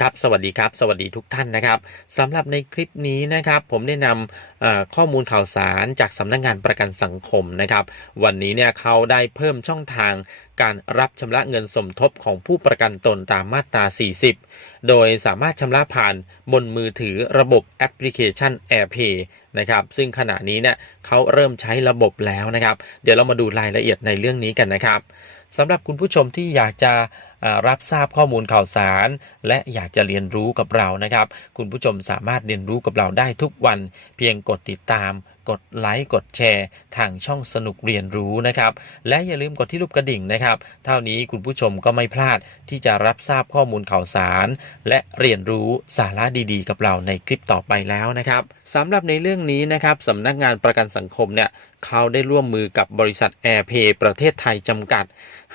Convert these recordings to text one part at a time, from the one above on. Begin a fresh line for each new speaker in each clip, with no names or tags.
ครับสวัสดีครับ สวัสดีทุกท่านนะครับสำหรับในคลิปนี้นะครับ ผมได้นำข้อมูลข่าวสารจากสำนักงานประกันสังคมนะครับ วันนี้เนี่ยเขาได้เพิ่มช่องทางการรับชำระเงินสมทบของผู้ประกันตนตามมาตรา 40 โดยสามารถชำระผ่านบนมือถือระบบแอปพลิเคชัน AirPay นะครับ ซึ่งขณะนี้เนี่ยเขาเริ่มใช้ระบบแล้วนะครับ เดี๋ยวเรามาดูรายละเอียดในเรื่องนี้กันนะครับสำหรับคุณผู้ชมที่อยากจะ รับทราบข้อมูลข่าวสาร และอยากจะเรียนรู้กับเรานะครับ คุณผู้ชมสามารถเรียนรู้กับเราได้ทุกวัน เพียงกดติดตามกดไลค์กดแชร์ ทางช่องสนุกเรียนรู้นะครับ และอย่าลืมกดที่รูปกระดิ่งนะครับ เท่านี้คุณผู้ชมก็ไม่พลาดที่จะรับทราบข้อมูลข่าวสาร และเรียนรู้สาระดีๆ กับเราในคลิปต่อไปแล้วนะครับสำหรับในเรื่องนี้นะครับสำนักงานประกันสังคมเนี่ยเขาได้ร่วมมือกับบริษัทแอร์เพย์ประเทศไทยจำกัด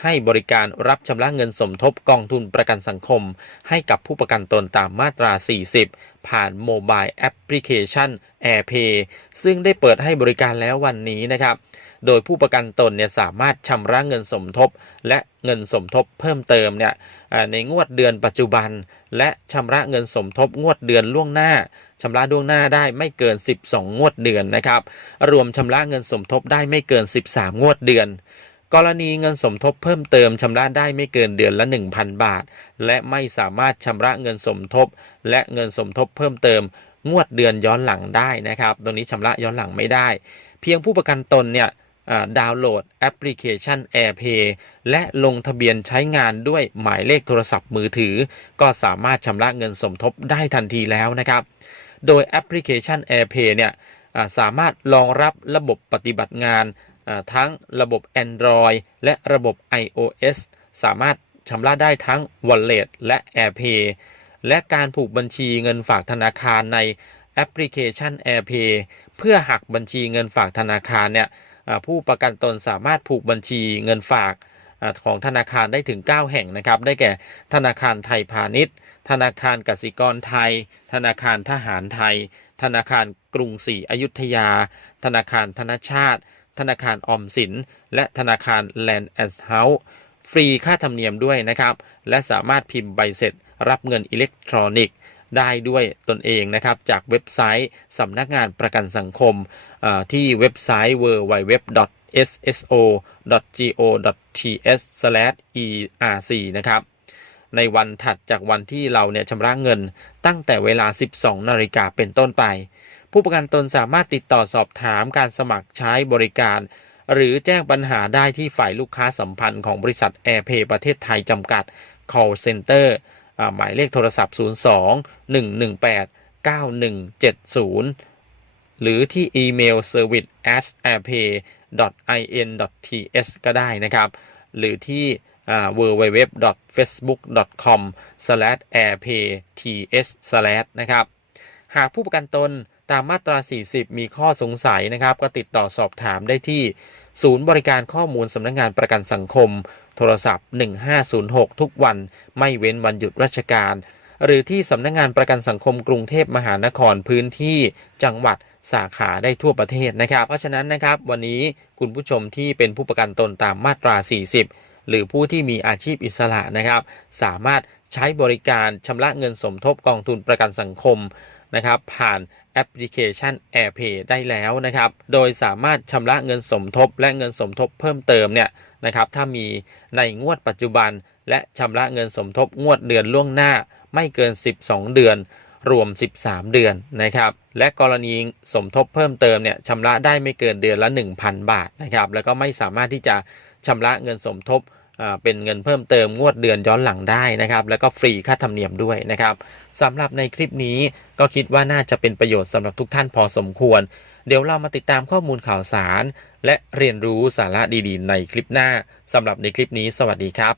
ให้บริการรับชำระเงินสมทบกองทุนประกันสังคม ให้กับผู้ประกันตนตามมาตรา 40 ผ่านโมบายแอปพลิเคชัน AirPay ซึ่งได้เปิดให้บริการแล้ววันนี้นะครับ โดยผู้ประกันตนเนี่ยสามารถชำระเงินสมทบ และเงินสมทบเพิ่มเติมเนี่ยในงวดเดือนปัจจุบัน และชำระเงินสมทบงวดเดือนล่วงหน้าชำระล่วงหน้าได้ไม่เกิน 12 งวดเดือนนะครับรวมชำระเงินสมทบได้ไม่เกิน 13 งวดเดือนกรณีเงินสมทบเพิ่มเติมชำระได้ไม่เกินเดือนละ 1,000 บาท และไม่สามารถชำระเงินสมทบ และเงินสมทบเพิ่มเติม งวดเดือนย้อนหลังได้นะครับ ตรงนี้ชำระย้อนหลังไม่ได้ เพียงผู้ประกันตนเนี่ย ดาวน์โหลดแอปพลิเคชัน AirPay และลงทะเบียนใช้งานด้วยหมายเลขโทรศัพท์มือถือ ก็สามารถชำระเงินสมทบได้ทันทีแล้วนะครับ โดยแอปพลิเคชัน AirPay เนี่ยสามารถรองรับระบบปฏิบัติงานทั้งระบบ Android และระบบ iOS สามารถชำระได้ทั้ง Wallet และ AirPay และการผูกบัญชีเงินฝากธนาคารในแอปพลิเคชัน AirPay เพื่อหักบัญชีเงินฝากธนาคารเนี่ย ผู้ประกันตนสามารถผูกบัญชีเงินฝากของธนาคารได้ถึง 9 แห่งนะครับ ได้แก่ธนาคารไทยพาณิชย์ ธนาคารกสิกรไทย ธนาคารทหารไทย ธนาคารกรุงศรีอยุธยา ธนาคารธนชาติ ธนาคารออมสิน และธนาคาร Land and House ฟรีค่าธรรมเนียมด้วยนะครับ และสามารถพิมพ์ใบเสร็จรับเงินอิเล็กทรอนิกส์ ได้ด้วยตนเองนะครับ จากเว็บไซต์สำนักงานประกันสังคมที่เว็บไซต์ www.sso.go.th/erc นะครับในวันถัดจากวันที่เราเนี่ยชำระเงินตั้งแต่เวลา 12 นาฬิกาเป็นต้นไป ผู้ประกันตนสามารถติดต่อสอบถามการสมัครใช้บริการ หรือแจ้งปัญหาได้ที่ฝ่ายลูกค้าสัมพันธ์ของบริษัท AirPay ประเทศไทยจำกัด call center หมายเลขโทรศัพท์ 02 118 9170 หรือที่อีเมล service at airpay in th ก็ได้นะครับ หรือที่ www.facebook.com/airpayts/ นะครับ หากผู้ประกันตนตามมาตรา 40 มีข้อสงสัยนะครับ ก็ติดต่อสอบถามได้ที่ ศูนย์บริการข้อมูลสำนักงงานประกันสังคม โทรศัพท์ 1506 ทุกวันไม่เว้นวันหยุดราชการ หรือที่สำนักงงานประกันสังคมกรุงเทพมหานครพื้นที่จังหวัดสาขาได้ทั่วประเทศนะครับ เพราะฉะนั้นนะครับ วันนี้คุณผู้ชมที่เป็นผู้ประกันตนตามมาตรา 40 หรือผู้ที่มีอาชีพอิสระนะครับ สามารถใช้บริการชำระเงินสมทบกองทุนประกันสังคม นะครับผ่านแอปพลิเคชัน AirPay ได้แล้วนะครับ โดยสามารถชำระเงินสมทบและเงินสมทบเพิ่มเติมเนี่ยนะครับถ้ามีในงวดปัจจุบัน และชำระเงินสมทบงวดเดือนล่วงหน้าไม่เกิน 12 เดือน รวม 13 เดือนนะครับและกรณีสมทบเพิ่มเติมเนี่ยชำระได้ไม่เกินเดือนละ 1,000 บาทนะครับแล้วก็ไม่สามารถที่จะชำระเงินสมทบ เป็นเงินเพิ่มเติมงวดเดือนย้อนหลังได้นะครับ แล้วก็ฟรีค่าธรรมเนียมด้วยนะครับสำหรับในคลิปนี้ก็คิดว่าน่าจะเป็นประโยชน์สำหรับทุกท่านพอสมควร เดี๋ยวเรามาติดตามข้อมูลข่าวสาร และเรียนรู้สาระดีๆ ในคลิปหน้าสำหรับในคลิปนี้ สวัสดีครับ